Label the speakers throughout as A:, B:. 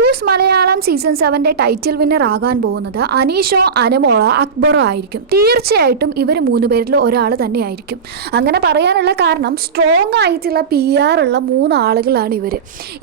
A: Boss Malayalam season സെവന്റെ title winner ആകാൻ പോകുന്നത് അനീഷോ അനമോള അക്ബറോ ആയിരിക്കും. തീർച്ചയായിട്ടും ഇവർ മൂന്ന് പേരിൽ ഒരാൾ തന്നെയായിരിക്കും. അങ്ങനെ പറയാനുള്ള കാരണം സ്ട്രോങ് ആയിട്ടുള്ള പി ആർ ഉള്ള മൂന്ന് ആളുകളാണ് ഇവർ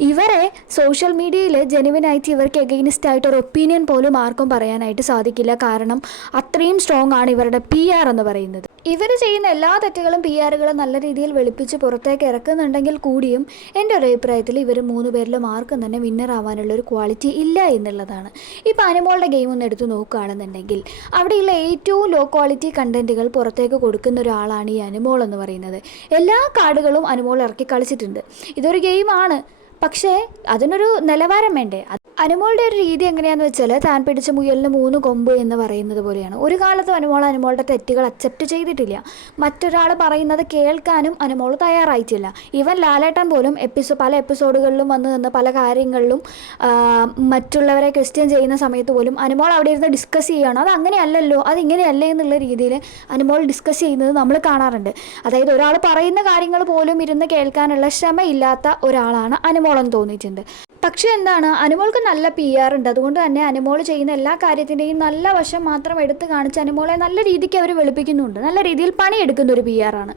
A: ഇവരെ സോഷ്യൽ മീഡിയയിൽ ജെനുവിനായിട്ട് ഇവർക്ക് എഗെയിനിസ്റ്റ് ആയിട്ട് ഒരു ഒപ്പീനിയൻ പോലും ആർക്കും പറയാനായിട്ട് സാധിക്കില്ല. കാരണം അത്രയും സ്ട്രോങ് ആണ് ഇവരുടെ പി ആർ എന്ന് പറയുന്നത്. ഇവർ ചെയ്യുന്ന എല്ലാ തെറ്റുകളും പി ആറുകളും നല്ല രീതിയിൽ വെളുപ്പിച്ച് പുറത്തേക്ക് ഇറക്കുന്നുണ്ടെങ്കിൽ കൂടിയും എന്റെ ഒരു അഭിപ്രായത്തിൽ ഇവർ മൂന്ന് പേരിലും ആർക്കും തന്നെ വിന്നർ ആവാനുള്ള ഒരു ക്വാളിറ്റി ഇല്ല എന്നുള്ളതാണ്. ഇപ്പോൾ അനുമോളുടെ ഗെയിം ഒന്ന് എടുത്ത് നോക്കുകയാണെന്നുണ്ടെങ്കിൽ അവിടെയുള്ള ഏറ്റവും ലോ ക്വാളിറ്റി കണ്ടന്റുകൾ പുറത്തേക്ക് കൊടുക്കുന്ന ഒരാളാണ് ഈ അനുമോൾ എന്ന് പറയുന്നത്. എല്ലാ കാർഡുകളും അനുമോൾ ഇറക്കി കളിച്ചിട്ടുണ്ട്. ഇതൊരു ഗെയിമാണ് പക്ഷേ അതിനൊരു നിലവാരം വേണ്ടേ? അനുമോളുടെ ഒരു രീതി എങ്ങനെയാന്ന് വെച്ചാൽ താൻ പിടിച്ച മുയലിന് മൂന്ന് കൊമ്പ് എന്ന് പറയുന്നത് പോലെയാണ്. ഒരു കാലത്തും അനുമോൾ അനുമോളുടെ തെറ്റുകൾ അക്സെപ്റ്റ് ചെയ്തിട്ടില്ല. മറ്റൊരാൾ പറയുന്നത് കേൾക്കാനും അനുമോൾ തയ്യാറായിട്ടില്ല. ഈവൻ ലാലേട്ടൻ പോലും എപ്പിസോ പല എപ്പിസോഡുകളിലും വന്ന് നിന്ന് പല കാര്യങ്ങളിലും മറ്റുള്ളവരെ ക്വസ്റ്റ്യൻ ചെയ്യുന്ന സമയത്ത് പോലും അനുമോൾ അവിടെ ഇരുന്ന് ഡിസ്കസ് ചെയ്യുകയാണ്. അത് അങ്ങനെയല്ലല്ലോ അത് ഇങ്ങനെയല്ലേ എന്നുള്ള രീതിയിൽ അനുമോൾ ഡിസ്കസ് ചെയ്യുന്നത് നമ്മൾ കാണാറുണ്ട്. അതായത് ഒരാൾ പറയുന്ന കാര്യങ്ങൾ പോലും ഇരുന്ന് കേൾക്കാനുള്ള ക്ഷമയില്ലാത്ത ഒരാളാണ് അനുമോളെന്ന് തോന്നിയിട്ടുണ്ട്. പക്ഷേ എന്താണ് അനുമോൾക്ക് നല്ല പി ആർ ഉണ്ട്. അതുകൊണ്ട് തന്നെ അനുമോൾ ചെയ്യുന്ന എല്ലാ കാര്യത്തിന്റെയും നല്ല വശം മാത്രം എടുത്ത് കാണിച്ച് അനുമോളെ നല്ല രീതിക്ക് അവർ വെളുപ്പിക്കുന്നുണ്ട്. നല്ല രീതിയിൽ പണിയെടുക്കുന്ന ഒരു പി ആർ ആണ്.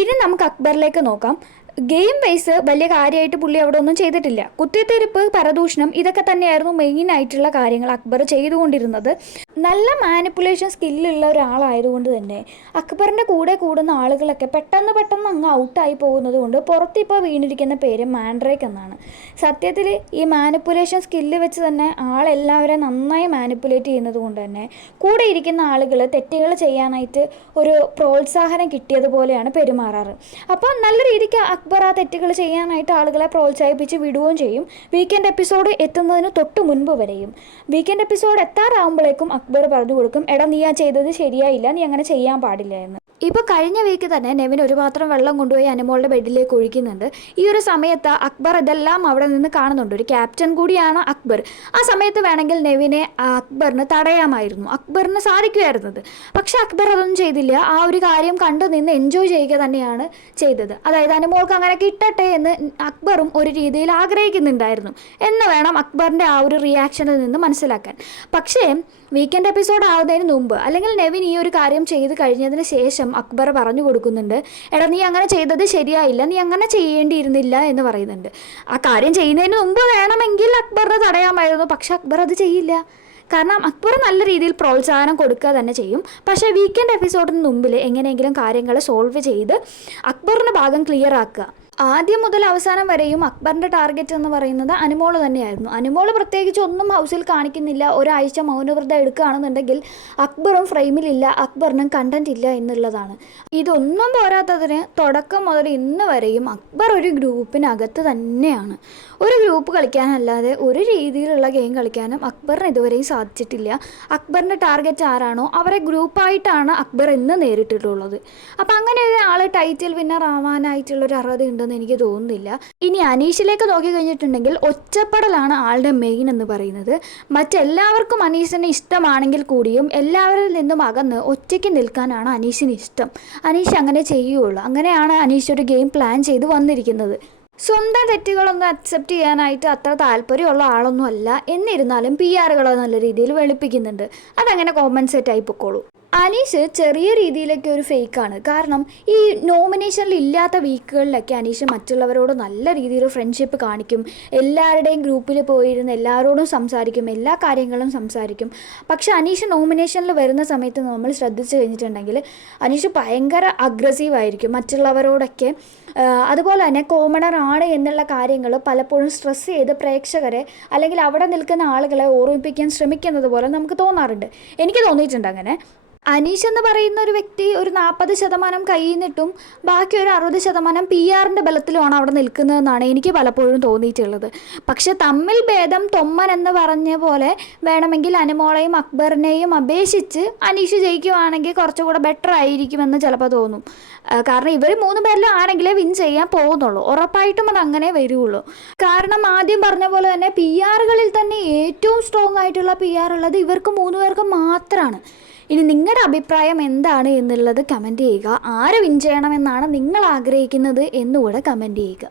A: ഇനി നമുക്ക് അക്ബറിലേക്ക് നോക്കാം. ഗെയിം വൈസ് വലിയ കാര്യമായിട്ട് പുള്ളി അവിടെ ഒന്നും ചെയ്തിട്ടില്ല. കുത്തിത്തിരിപ്പ് പരദൂഷണം ഇതൊക്കെ തന്നെയായിരുന്നു മെയിൻ ആയിട്ടുള്ള കാര്യങ്ങൾ അക്ബർ ചെയ്തുകൊണ്ടിരുന്നത്. നല്ല മാനിപ്പുലേഷൻ സ്കില്ലുള്ള ഒരാളായതുകൊണ്ട് തന്നെ അക്ബറിന്റെ കൂടെ കൂടുന്ന ആളുകളൊക്കെ പെട്ടെന്ന് പെട്ടെന്ന് അങ്ങ് ഔട്ടായി പോകുന്നത് കൊണ്ട് പുറത്തിപ്പോൾ വീണിരിക്കുന്ന പേര് മാൻഡ്രേക്ക് എന്നാണ്. സത്യത്തിൽ ഈ മാനിപ്പുലേഷൻ സ്കില്ല് വെച്ച് തന്നെ ആളെല്ലാവരെയും നന്നായി മാനിപ്പുലേറ്റ് ചെയ്യുന്നത് കൊണ്ട് തന്നെ കൂടെ ഇരിക്കുന്ന ആളുകൾ തെറ്റുകൾ ചെയ്യാനായിട്ട് ഒരു പ്രോത്സാഹനം കിട്ടിയതുപോലെയാണ് പെരുമാറാറ്. അപ്പോൾ നല്ല രീതിക്ക് അക്ബർ ആ തെറ്റുകൾ ചെയ്യാനായിട്ട് ആളുകളെ പ്രോത്സാഹിപ്പിച്ച് വിടുകയും ചെയ്യും. വീക്കെൻഡ് എപ്പിസോഡ് എത്തുന്നതിന് തൊട്ട് മുൻപ് വരെയും. വീക്കെൻഡ് എപ്പിസോഡ് എത്താറാകുമ്പോഴേക്കും അക്ബർ പറഞ്ഞു കൊടുക്കും എടാ നീ ആ ചെയ്തത് ശരിയായില്ല നീ അങ്ങനെ ചെയ്യാൻ പാടില്ല എന്ന്. ഇപ്പോൾ കഴിഞ്ഞ വീക്ക് തന്നെ നെവിൻ ഒരു പാത്രം വെള്ളം കൊണ്ടുപോയി അനുമോളുടെ ബെഡിലേക്ക് ഒഴിക്കുന്നുണ്ട്. ഈ ഒരു സമയത്ത് അക്ബർ ഇതെല്ലാം അവിടെ നിന്ന് കാണുന്നുണ്ട്. ഒരു ക്യാപ്റ്റൻ കൂടിയാണ് അക്ബർ. ആ സമയത്ത് വേണമെങ്കിൽ നെവിനെ അക്ബറിന് തടയാമായിരുന്നു. അക്ബറിന് സാധിക്കുമായിരുന്നത്. പക്ഷെ അക്ബർ അതൊന്നും ചെയ്തില്ല. ആ ഒരു കാര്യം കണ്ടു നിന്ന് എൻജോയ് ചെയ്യുക തന്നെയാണ് ചെയ്തത്. അതായത് അനുമോൾക്ക് അങ്ങനെ കിട്ടട്ടെ എന്ന് അക്ബറും ഒരു രീതിയിൽ ആഗ്രഹിക്കുന്നുണ്ടായിരുന്നു. എന്ന് വേണം അക്ബറിന്റെ ആ ഒരു റിയാക്ഷനിൽ നിന്ന് മനസ്സിലാക്കാൻ. പക്ഷേ വീക്കെൻഡ് എപ്പിസോഡ് ആവുന്നതിന് മുമ്പ് അല്ലെങ്കിൽ നെവിൻ ഈ ഒരു കാര്യം ചെയ്ത് കഴിഞ്ഞതിന് ശേഷം അക്ബർ പറഞ്ഞു കൊടുക്കുന്നുണ്ട് എടാ നീ അങ്ങനെ ചെയ്തത് ശരിയായില്ല നീ അങ്ങനെ ചെയ്യേണ്ടിയിരുന്നില്ല എന്ന് പറയുന്നുണ്ട്. ആ കാര്യം ചെയ്യുന്നതിന് മുമ്പ് വേണമെങ്കിൽ അക്ബറിനെ തടയാമായിരുന്നു പക്ഷെ അക്ബർ അത് ചെയ്യില്ല. കാരണം അക്ബർ നല്ല രീതിയിൽ പ്രോത്സാഹനം കൊടുക്കുക തന്നെ ചെയ്യും. പക്ഷേ വീക്കെൻഡ് എപ്പിസോഡിന് മുമ്പിൽ എങ്ങനെയെങ്കിലും കാര്യങ്ങൾ സോൾവ് ചെയ്ത് അക്ബറിന്റെ ഭാഗം ക്ലിയർ ആക്കുക. ആദ്യം മുതൽ അവസാനം വരെയും അക്ബറിന്റെ ടാർഗറ്റ് എന്ന് പറയുന്നത് അനുമോൾ തന്നെയായിരുന്നു. അനുമോൾ പ്രത്യേകിച്ച് ഒന്നും ഹൗസിൽ കാണിക്കുന്നില്ല. ഒരാഴ്ച മൗനവ്രതം എടുക്കുകയാണെന്നുണ്ടെങ്കിൽ അക്ബറും ഫ്രെയിമിലില്ല അക്ബറിനും കണ്ടന്റ് ഇല്ല എന്നുള്ളതാണ്. ഇതൊന്നും പോരാത്തതിന് തുടക്കം മുതൽ ഇന്ന് വരെയും അക്ബർ ഒരു ഗ്രൂപ്പിനകത്ത് തന്നെയാണ്. ഒരു ഗ്രൂപ്പ് കളിക്കാനല്ലാതെ ഒരു രീതിയിലുള്ള ഗെയിം കളിക്കാനും അക്ബറിന് ഇതുവരെയും സാധിച്ചിട്ടില്ല. അക്ബറിന്റെ ടാർഗറ്റ് ആരാണോ അവരെ ഗ്രൂപ്പായിട്ടാണ് അക്ബർ എന്ന് നേരിട്ടിട്ടുള്ളത്. അപ്പം അങ്ങനെ ഒരാൾ ടൈറ്റിൽ വിന്നർ ആവാനായിട്ടുള്ള ഒരു അർഹത ഉണ്ടെന്ന് എനിക്ക് തോന്നുന്നില്ല. ഇനി അനീഷിലേക്ക് നോക്കി കഴിഞ്ഞിട്ടുണ്ടെങ്കിൽ ഒറ്റപ്പെടലാണ് ആളുടെ മെയിൻ എന്ന് പറയുന്നത്. മറ്റെല്ലാവർക്കും അനീഷിനെ ഇഷ്ടമാണെങ്കിൽ കൂടിയും എല്ലാവരിൽ നിന്നും അകന്ന് ഒറ്റയ്ക്ക് നിൽക്കാനാണ് അനീഷിന് ഇഷ്ടം. അനീഷ് അങ്ങനെ ചെയ്യുള്ളൂ അങ്ങനെയാണ് അനീഷ് ഒരു ഗെയിം പ്ലാൻ ചെയ്ത് വന്നിരിക്കുന്നത്. സ്വന്തം തെറ്റുകളൊന്നും അക്സെപ്റ്റ് ചെയ്യാനായിട്ട് അത്ര താല്പര്യമുള്ള ആളൊന്നും അല്ല എന്നിരുന്നാലും പി ആറുകളെ നല്ല രീതിയിൽ വെളുപ്പിക്കുന്നുണ്ട്. അതങ്ങനെ കോമ്പൻസേറ്റ് ആയി പൊക്കോളൂ. അനീഷ് ചെറിയ രീതിയിലൊക്കെ ഒരു ഫേക്കാണ്. കാരണം ഈ നോമിനേഷനിൽ ഇല്ലാത്ത വീക്കുകളിലൊക്കെ അനീഷ് മറ്റുള്ളവരോട് നല്ല രീതിയിൽ ഫ്രണ്ട്ഷിപ്പ് കാണിക്കും. എല്ലാവരുടെയും ഗ്രൂപ്പിൽ പോയിരുന്ന് എല്ലാവരോടും സംസാരിക്കും. എല്ലാ കാര്യങ്ങളും സംസാരിക്കും. പക്ഷെ അനീഷ് നോമിനേഷനിൽ വരുന്ന സമയത്ത് നമ്മൾ ശ്രദ്ധിച്ചു കഴിഞ്ഞിട്ടുണ്ടെങ്കിൽ അനീഷ് ഭയങ്കര അഗ്രസീവ് ആയിരിക്കും. മറ്റുള്ളവരോടൊക്കെ അതുപോലെ തന്നെ കോമണർ ആണ് എന്നുള്ള കാര്യങ്ങൾ പലപ്പോഴും സ്ട്രെസ് ചെയ്ത് പ്രേക്ഷകരെ അല്ലെങ്കിൽ അവിടെ നിൽക്കുന്ന ആളുകളെ ഓർമ്മിപ്പിക്കാൻ ശ്രമിക്കുന്നത് പോലെ നമുക്ക് തോന്നാറുണ്ട്. എനിക്ക് തോന്നിയിട്ടുണ്ട് അങ്ങനെ. അനീഷ് എന്ന് പറയുന്ന ഒരു വ്യക്തി ഒരു നാൽപ്പത് ശതമാനം കയ്യിൽ നിന്നിട്ടും ബാക്കി ഒരു അറുപത് ശതമാനം പി ആറിന്റെ ബലത്തിലുമാണ് അവിടെ നിൽക്കുന്നതെന്നാണ് എനിക്ക് പലപ്പോഴും തോന്നിയിട്ടുള്ളത്. പക്ഷെ തമ്മിൽ ഭേദം തൊമ്മൻ എന്ന് പറഞ്ഞ പോലെ വേണമെങ്കിൽ അനുമോളെയും അക്ബറിനെയും അപേക്ഷിച്ച് അനീഷ് ജയിക്കുവാണെങ്കിൽ കുറച്ചുകൂടെ ബെറ്റർ ആയിരിക്കുമെന്ന് ചിലപ്പോൾ തോന്നും. കാരണം ഇവർ മൂന്ന് പേരിലും ആണെങ്കിലേ വിൻ ചെയ്യാൻ പോകുന്നുള്ളൂ. ഉറപ്പായിട്ടും അത് അങ്ങനെ വരുള്ളൂ. കാരണം ആദ്യം പറഞ്ഞ പോലെ തന്നെ പി ആറുകളിൽ തന്നെ ഏറ്റവും സ്ട്രോങ് ആയിട്ടുള്ള പി ആർ ഉള്ളത് ഇവർക്ക് മൂന്ന് പേർക്ക് മാത്രമാണ് ഇനി നിങ്ങളുടെ അഭിപ്രായം എന്താണ് എന്നുള്ളത് കമന്റ് ചെയ്യുക. ആര് വിൻ ചെയ്യണമെന്നാണ് നിങ്ങൾ ആഗ്രഹിക്കുന്നത് എന്നുകൂടെ കമന്റ് ചെയ്യുക.